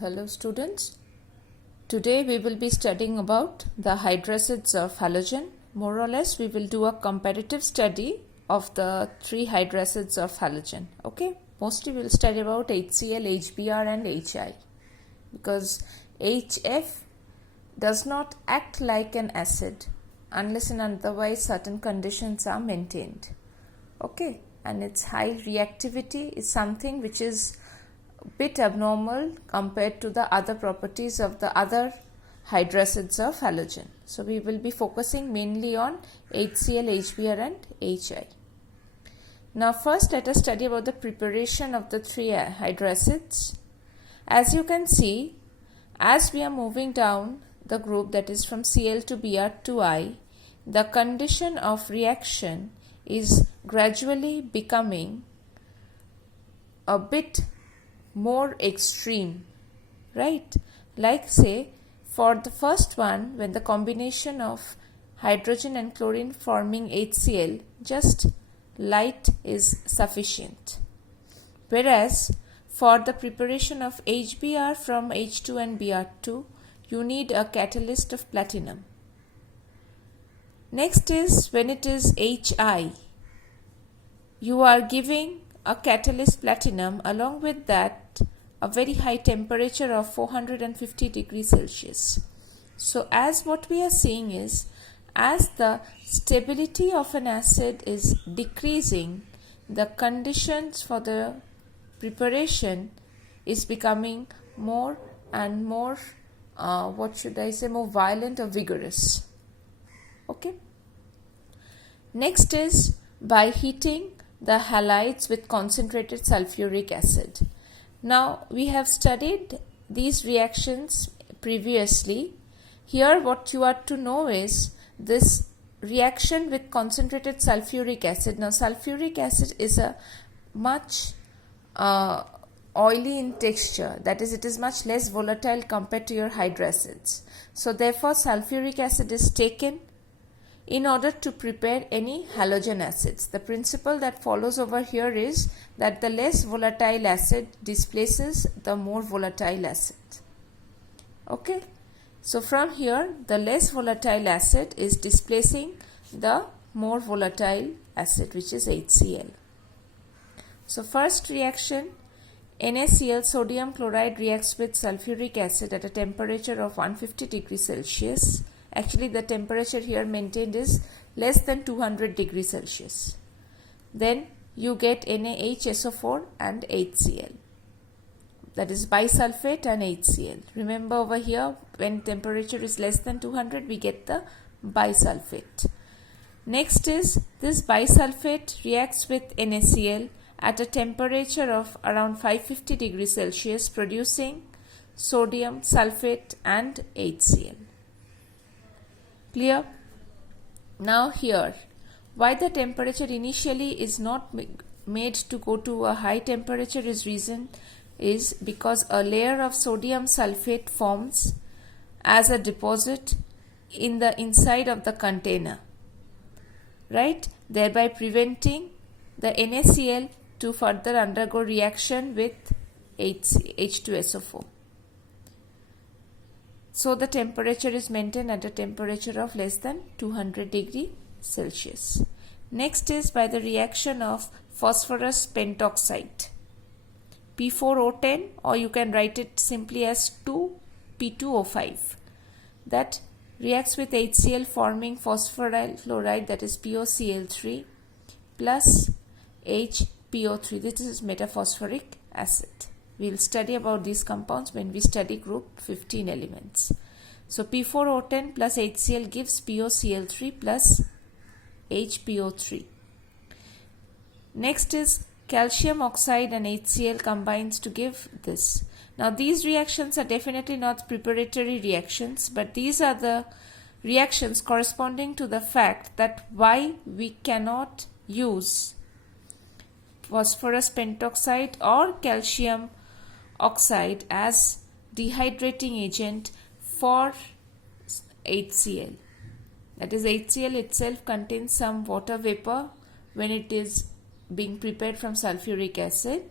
Hello students. Today we will be studying about the hydracids of halogen. More or less we will do a comparative study of the three hydracids of halogen. Okay. Mostly we will study about HCl, HBr and HI because HF does not act like an acid unless and otherwise certain conditions are maintained. Okay. And its high reactivity is something which is bit abnormal compared to the other properties of the other hydracids of halogen. So we will be focusing mainly on HCl, HBr and HI. Now first let us study about the preparation of the three hydracids. As you can see, as we are moving down the group, that is from Cl to Br to I, the condition of reaction is gradually becoming a bit more extreme, right? Like say for the first one, when the combination of hydrogen and chlorine forming HCl, just light is sufficient. Whereas for the preparation of HBr from H2 and Br2, you need a catalyst of platinum. Next is when it is HI, you are giving a catalyst platinum, along with that a very high temperature of 450 degrees Celsius. So as what we are seeing is, as the stability of an acid is decreasing, the conditions for the preparation is becoming more and more more violent or vigorous. Okay. Next is by heating the halides with concentrated sulfuric acid. Now we have studied these reactions previously. Here what you are to know is this reaction with concentrated sulfuric acid. Now sulfuric acid is a much oily in texture, that is, it is much less volatile compared to your hydracids. So therefore sulfuric acid is taken in order to prepare any halogen acids. The principle that follows over here is that the less volatile acid displaces the more volatile acid. Okay. So from here, the less volatile acid is displacing the more volatile acid, which is HCl. So first reaction, NaCl, sodium chloride, reacts with sulfuric acid at a temperature of 150 degrees Celsius. Actually, the temperature here maintained is less than 200 degrees Celsius. Then you get NaHSO4 and HCl. That is bisulfate and HCl. Remember over here, when temperature is less than 200, we get the bisulfate. Next is this bisulfate reacts with NaCl at a temperature of around 550 degrees Celsius, producing sodium sulfate and HCl. Clear? Now here, why the temperature initially is not made to go to a high temperature is because a layer of sodium sulfate forms as a deposit in the inside of the container, right? Thereby preventing the NaCl to further undergo reaction with H2SO4. So the temperature is maintained at a temperature of less than 200 degrees Celsius. Next is by the reaction of phosphorus pentoxide, P4O10, or you can write it simply as 2P2O5. That reacts with HCl, forming phosphoryl chloride, that is POCl3 plus HPO3. This is metaphosphoric acid. We will study about these compounds when we study group 15 elements. So P4O10 plus HCl gives POCl3 plus HPO3. Next is calcium oxide and HCl combines to give this. Now these reactions are definitely not preparatory reactions, but these are the reactions corresponding to the fact that why we cannot use phosphorus pentoxide or calcium oxide as dehydrating agent for HCl. That is, HCl itself contains some water vapor when it is being prepared from sulfuric acid,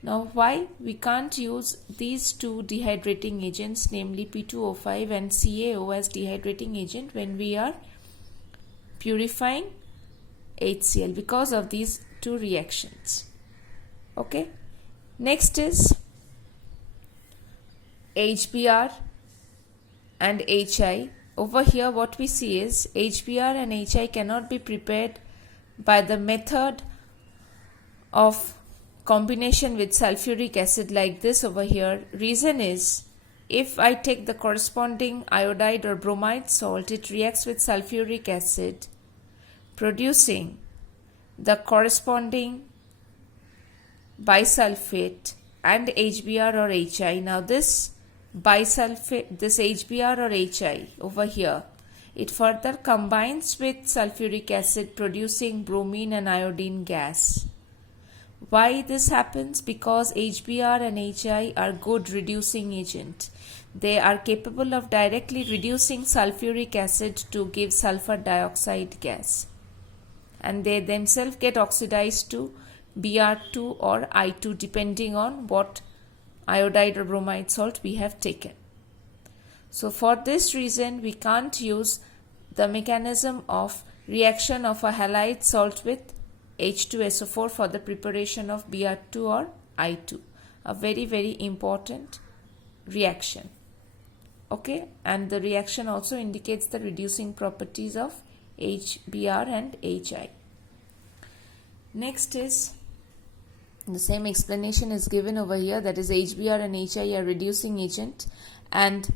Now, why we can't use these two dehydrating agents, namely P2O5 and CaO, as dehydrating agent when we are purifying HCl? Because of these two reactions. Okay. Next is HBr and HI. Over here what we see is HBr and HI cannot be prepared by the method of combination with sulfuric acid like this over here. Reason is, if I take the corresponding iodide or bromide salt, it reacts with sulfuric acid, producing the corresponding bisulfate and HBr or HI. Now this bisulfate, this HBr or HI over here, it further combines with sulfuric acid, producing bromine and iodine gas. Why this happens? Because HBr and HI are good reducing agent. They are capable of directly reducing sulfuric acid to give sulfur dioxide gas, and they themselves get oxidized to Br2 or I2 depending on what iodide or bromide salt we have taken. So for this reason we can't use the mechanism of reaction of a halide salt with H2SO4 for the preparation of Br2 or I2. A very, very important reaction. Okay, and the reaction also indicates the reducing properties of HBr and HI. Next is, the same explanation is given over here, that is HBr and HI are reducing agent and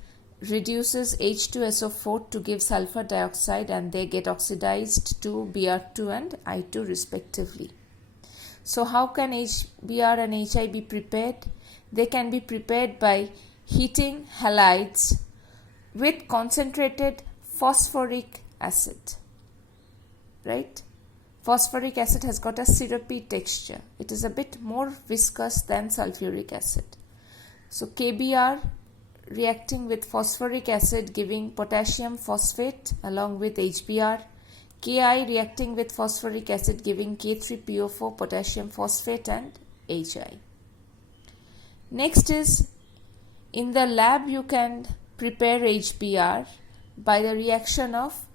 reduces H2SO4 to give sulfur dioxide, and they get oxidized to Br2 and I2 respectively. So how can HBr and HI be prepared? They can be prepared by heating halides with concentrated phosphoric acid, right? Phosphoric acid has got a syrupy texture. It is a bit more viscous than sulfuric acid. So KBr reacting with phosphoric acid giving potassium phosphate along with HBr. Ki reacting with phosphoric acid giving K3PO4 potassium phosphate and HI. Next is, in the lab you can prepare HBr by the reaction of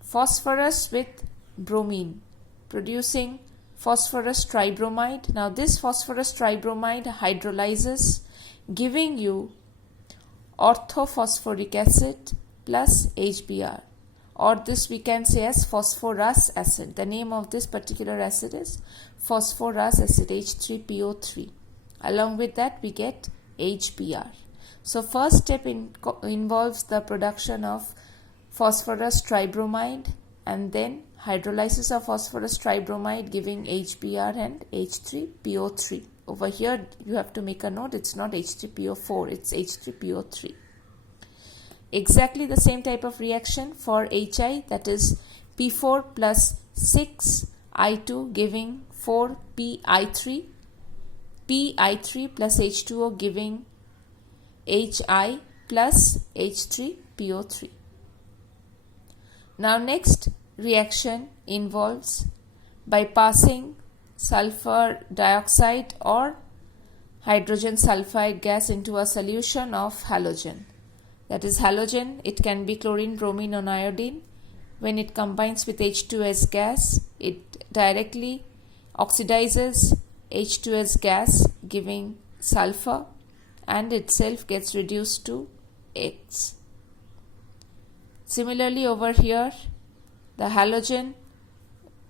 phosphorus with bromine, producing phosphorus tribromide. Now this phosphorus tribromide hydrolyzes, giving you orthophosphoric acid plus HBr, or this we can say as phosphorus acid. The name of this particular acid is phosphorus acid, H3PO3. Along with that we get HBr. So first step involves the production of phosphorus tribromide and then hydrolysis of phosphorus tribromide giving HBr and H3PO3. Over here you have to make a note, it's not H3PO4, it's H3PO3. Exactly the same type of reaction for HI, that is P4 plus 6I2 giving 4PI3, PI3 plus H2O giving HI plus H3PO3. Now next reaction involves bypassing sulfur dioxide or hydrogen sulfide gas into a solution of halogen. That is halogen, it can be chlorine, bromine or iodine. When it combines with H2S gas, it directly oxidizes H2S gas giving sulfur and itself gets reduced to X. Similarly over here, the halogen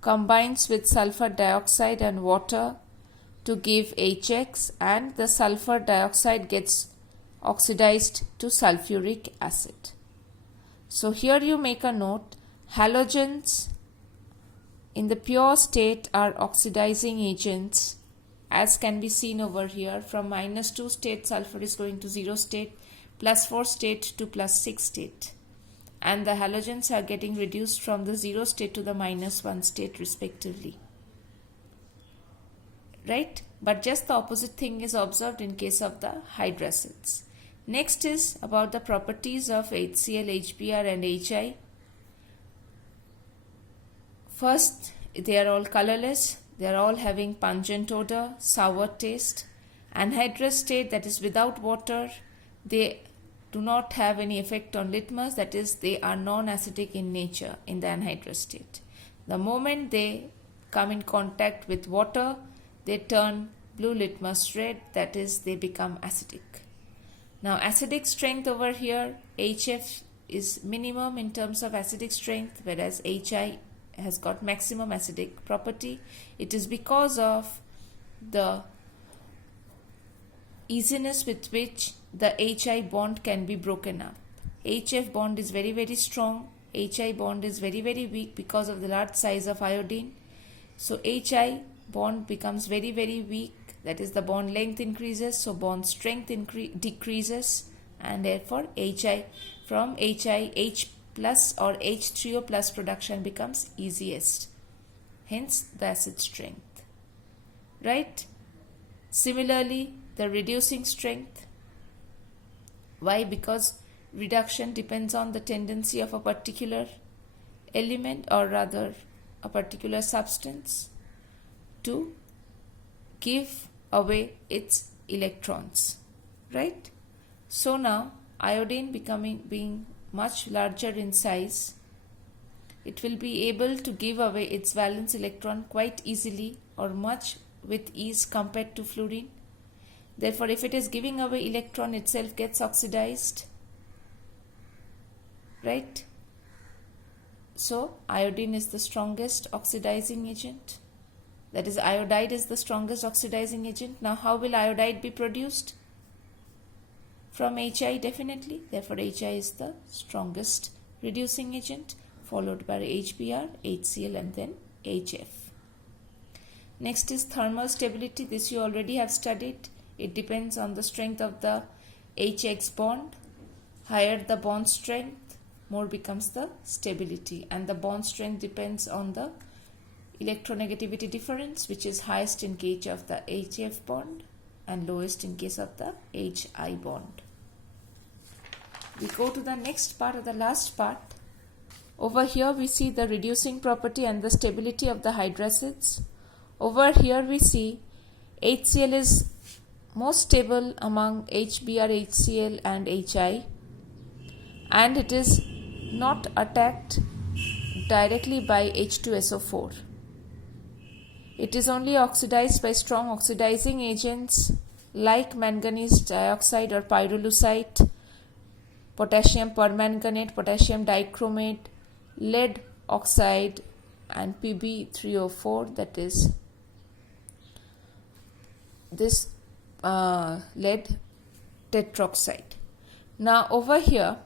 combines with sulfur dioxide and water to give HX, and the sulfur dioxide gets oxidized to sulfuric acid. So here you make a note, halogens in the pure state are oxidizing agents, as can be seen over here. From -2 state sulfur is going to 0 state, +4 state to +6 state, and the halogens are getting reduced from the 0 state to the -1 state respectively, right? But just the opposite thing is observed in case of the hydracids. Next is about the properties of HCl, HBr and HI. First, they are all colorless, they are all having pungent odor, sour taste, Anhydrous state, that is without water, they do not have any effect on litmus, that is they are non-acidic in nature in the anhydrous state. The moment they come in contact with water, they turn blue litmus red, that is they become acidic. Now acidic strength over here, HF is minimum in terms of acidic strength, whereas HI has got maximum acidic property. It is because of the easiness with which the HI bond can be broken up. HF bond is very, very strong. HI bond is very, very weak because of the large size of iodine. So HI bond becomes very, very weak. That is, the bond length increases, so bond strength decreases, and therefore HI from HI, H plus or H3O plus production becomes easiest. Hence the acid strength. Right? Similarly, the reducing strength. Why? Because reduction depends on the tendency of a particular element, or rather a particular substance, to give away its electrons. Right? So now iodine being much larger in size, it will be able to give away its valence electron quite easily, or much with ease compared to fluorine. Therefore, if it is giving away electron, itself gets oxidized. Right? So iodine is the strongest oxidizing agent. That is, iodide is the strongest oxidizing agent. Now how will iodide be produced? From HI, definitely. Therefore HI is the strongest reducing agent, followed by HBr, HCl, and then HF. Next is thermal stability. This you already have studied. It depends on the strength of the HX bond. Higher the bond strength, more becomes the stability, and the bond strength depends on the electronegativity difference, which is highest in case of the HF bond and lowest in case of the HI bond. We go to the next part, or the last part. Over here we see the reducing property and the stability of the hydracids. Over here we see HCl is most stable among HBr, HCl and HI, and it is not attacked directly by H2SO4. It is only oxidized by strong oxidizing agents like manganese dioxide or pyrolusite, potassium permanganate, potassium dichromate, lead oxide, and Pb3O4, that is this lead tetroxide. Now over here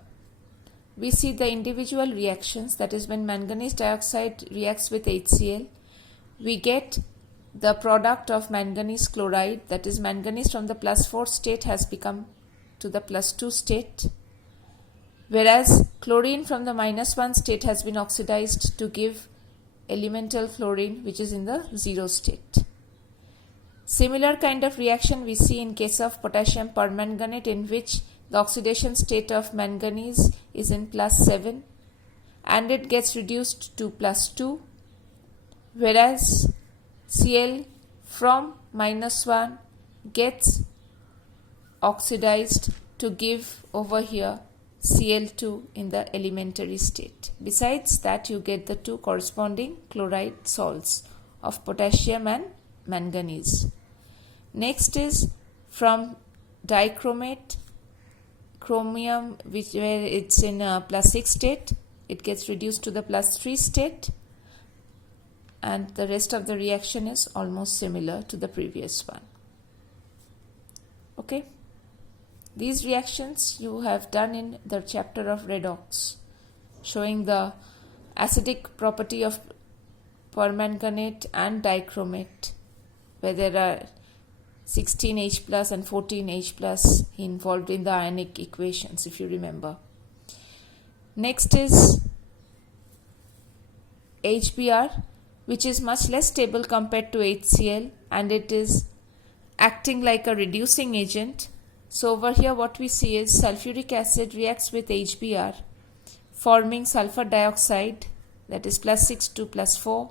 we see the individual reactions, that is, when manganese dioxide reacts with HCl, we get the product of manganese chloride, that is, manganese from the +4 state has become to the +2 state, whereas chlorine from the -1 state has been oxidized to give elemental fluorine, which is in the 0 state. Similar kind of reaction we see in case of potassium permanganate, in which the oxidation state of manganese is in +7 and it gets reduced to +2, whereas Cl from -1 gets oxidized to give over here Cl2 in the elementary state. Besides that, you get the two corresponding chloride salts of potassium and manganese. Next is from dichromate, chromium, where it's in a +6 state, it gets reduced to the +3 state, and the rest of the reaction is almost similar to the previous one. Okay, these reactions you have done in the chapter of redox, showing the acidic property of permanganate and dichromate, where there are 16H plus and 14H plus involved in the ionic equations, if you remember. Next is HBr, which is much less stable compared to HCl, and it is acting like a reducing agent. So over here what we see is sulfuric acid reacts with HBr, forming sulfur dioxide, that is +6 to +4.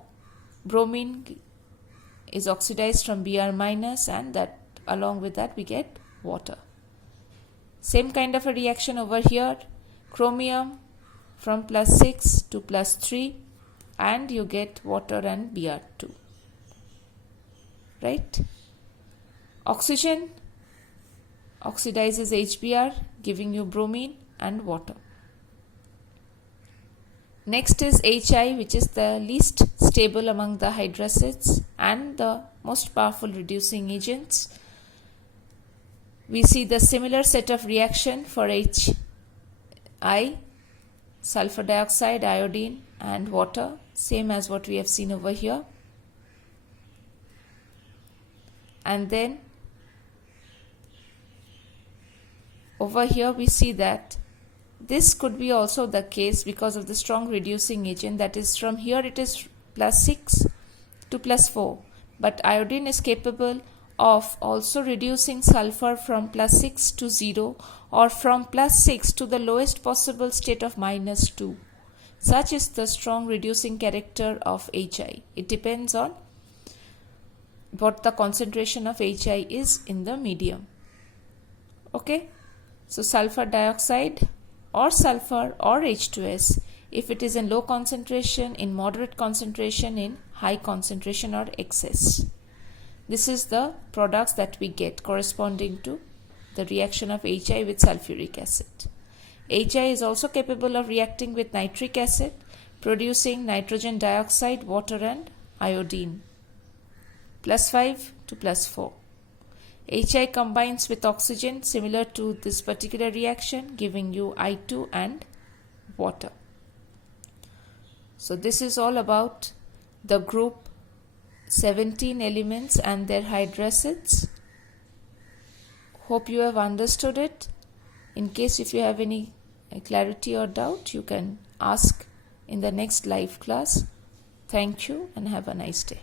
Bromine is oxidized from Br minus, and that along with that we get water. Same kind of a reaction over here. Chromium from +6 to +3 and you get water and Br2. Right? Oxygen oxidizes HBr, giving you bromine and water. Next is HI, which is the least stable among the hydroacids and the most powerful reducing agents. We see the similar set of reaction for HI, sulfur dioxide, iodine and water, same as what we have seen over here. And then over here we see that this could be also the case because of the strong reducing agent, that is from here it is +6 to +4, but iodine is capable of also reducing sulfur from +6 to 0 or from +6 to the lowest possible state of -2. Such is the strong reducing character of HI. It depends on what the concentration of HI is in the medium. Okay, so sulfur dioxide or sulfur or H2S, if it is in low concentration, in moderate concentration, in high concentration or excess. This is the products that we get corresponding to the reaction of HI with sulfuric acid. HI is also capable of reacting with nitric acid, producing nitrogen dioxide, water and iodine. +5 to +4. HI combines with oxygen similar to this particular reaction, giving you I2 and water. So this is all about the group 17 elements and their hydroacids. Hope you have understood it. In case if you have any clarity or doubt, you can ask in the next live class. Thank you and have a nice day.